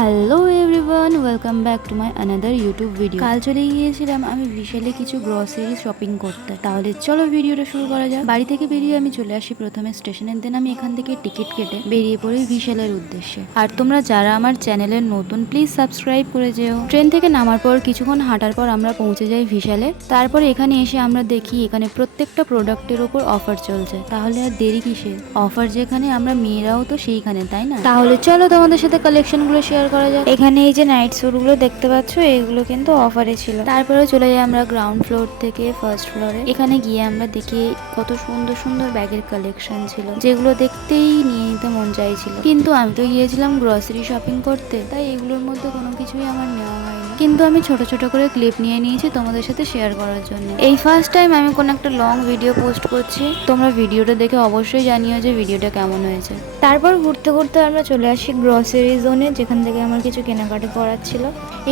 Hello everyone, welcome back to my another YouTube video. কাল চলে গিয়েছিলাম আমি বিশালে কিছু গ্রসারি শপিং করতে। তাহলে চলো ভিডিওটা শুরু করা যাক। বাড়ি থেকে বেরিয়ে আমি চলে আসি প্রথমে স্টেশনে, দেন আমি এখান থেকে টিকিট কেটে বেরিয়ে পড়ি বিশালের উদ্দেশ্যে। আর তোমরা যারা আমার চ্যানেলের নতুন প্লিজ সাবস্ক্রাইব করে যেও। ট্রেন থেকে নামার পর কিছুক্ষণ হাঁটার পর আমরা পৌঁছে যাই বিশালে। তারপর এখানে এসে আমরা দেখি এখানে প্রত্যেকটা প্রোডাক্টের ওপর অফার চলছে। তাহলে আর দেরি কিসের? অফার যেখানে আমরা মেয়েরাও তো সেইখানে, তাই না? তাহলে চলো তোমাদের সাথে কালেকশন গুলো শেয়ার করা যাক। এখানে এই যে নাইট স্যুট গুলো দেখতে পাচ্ছ, এগুলো কিন্তু অফারে ছিল। তারপরে চলে যাই আমরা গ্রাউন্ড ফ্লোর থেকে ফার্স্ট ফ্লোরে। এখানে গিয়ে আমরা দেখি কত সুন্দর সুন্দর ব্যাগের কালেকশন ছিল, যেগুলো দেখতেই নিয়ে নিতে মন চাইছিল। কিন্তু আমি তো গিয়েছিলাম গ্রসারি শপিং করতে, তাই এগুলোর মধ্যে কোনো কিছুই আমার নেওয়া হয়নি। কিন্তু আমি ছোট ছোট করে ক্লিপ নিয়ে নিয়েছি তোমাদের সাথে শেয়ার করার জন্য। এই ফার্স্ট টাইম আমি কোনো একটা লং ভিডিও পোস্ট করছি। তোমরা ভিডিওটা দেখে অবশ্যই জানিও যে ভিডিওটা কেমন হয়েছে। তারপর ঘুরতে ঘুরতে আমরা চলে আসি গ্রসারি জোনে, যেখান থেকে আমার কিছু কেনাকাটা করার ছিল।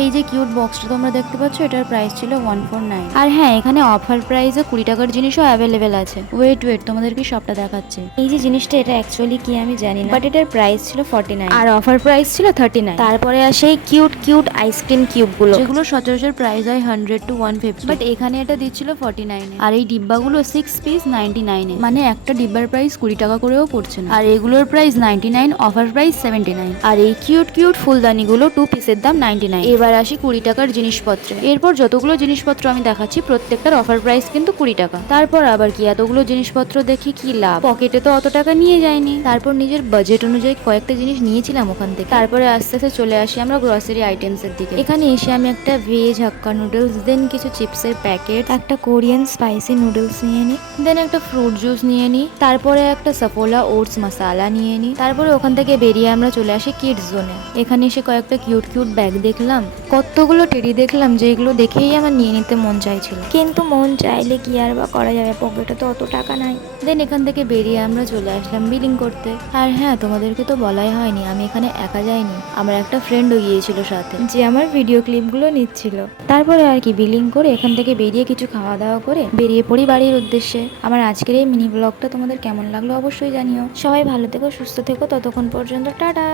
এই যে কিউট বক্সটা তোমরা দেখতে পাচ্ছ, এটার প্রাইস ছিল 149। আর হ্যাঁ, এখানে অফার প্রাইসে 20 টাকার জিনিসও অ্যাভেলেবেল আছে। ওয়েট তোমাদেরকে সবটা দেখাচ্ছে। এই যে জিনিসটা, এটা অ্যাকচুয়ালি কি আমি জানি না, বাট এটার প্রাইস ছিল 49 আর অফার প্রাইস ছিল 39। তারপরে আসে এই কিউট কিউট আইসক্রিম কিউব গুলো, যেগুলো সচরাচর প্রাইস হয় 100 to 150, বাট এখানে এটা দিচ্ছিল 49 আর এই ডিব্বাগুলো 6 পিস 99 মানে একটা ডিব্বার প্রাইস 20 টাকা করেও পড়ছে না। আর এগুলোর প্রাইস 99, অফার প্রাইস 79। আর এই কিউট কিউট ফুলদানি গুলো 2 পিসের দাম 99। এবার আসি 20 টাকার জিনিসপত্রে। এরপর যতগুলো জিনিসপত্র আমি দেখাচ্ছি প্রত্যেকটার অফার প্রাইস কিন্তু 20 টাকা। তারপর আবার কি এতগুলো জিনিসপত্র দেখি কি লাভ, পকেটে তো অত টাকা নিয়ে যায়নি। তারপর নিজের বাজেট অনুযায়ী কয়েকটা জিনিস নিয়েছিলাম ওখান থেকে। তারপরে আস্তে আস্তে চলে আসি আমরা গ্রসারি আইটেমস এর দিকে। এখানে এসে আমি একটা ভেজ হাক্কা নুডলস, দেন কিছু চিপসের প্যাকেট, একটা কোরিয়ান স্পাইসি নুডলস নিয়ে নিই, দেন একটা ফ্রুট জুস নিয়ে নিই, তারপরে একটা সাফোলা ওটস মশালা নিয়ে নিই। তারপরে ওখান থেকে বেরিয়ে আমরা চলে আসি কিডস জোনে। এখানে এসে কয়েকটা কিউট কিউট ব্যাগ দেখলাম, কতগুলো টেডি দেখলাম, যেগুলো দেখেই আমার নিয়ে নিতে মন চাইছিল। কিন্তু মন চাইলে কি আর বা করা যাবে, পকেটে তো অত টাকা নাই। দেন এখান থেকে বেরিয়ে আমরা চলে আসলাম বিলিং করতে। আর হ্যাঁ, তোমাদেরকে তো বলাই হয়নি, আমি এখানে একা যাইনি, আমার একটা ফ্রেন্ডও গিয়েছিল সাথে, যে আমার ভিডিও ক্লিপগুলো নিচ্ছিল। তারপরে আর কি বিলিং করে এখান থেকে বেরিয়ে কিছু খাওয়া দাওয়া করে বেরিয়ে পড়ি বাড়ির উদ্দেশ্যে। আমার আজকের এই মিনি ব্লগটা তোমাদের কেমন লাগলো অবশ্যই জানিও। সবাই ভালো থেকো, সুস্থ থেকো, ততক্ষণ পর্যন্ত টাটা।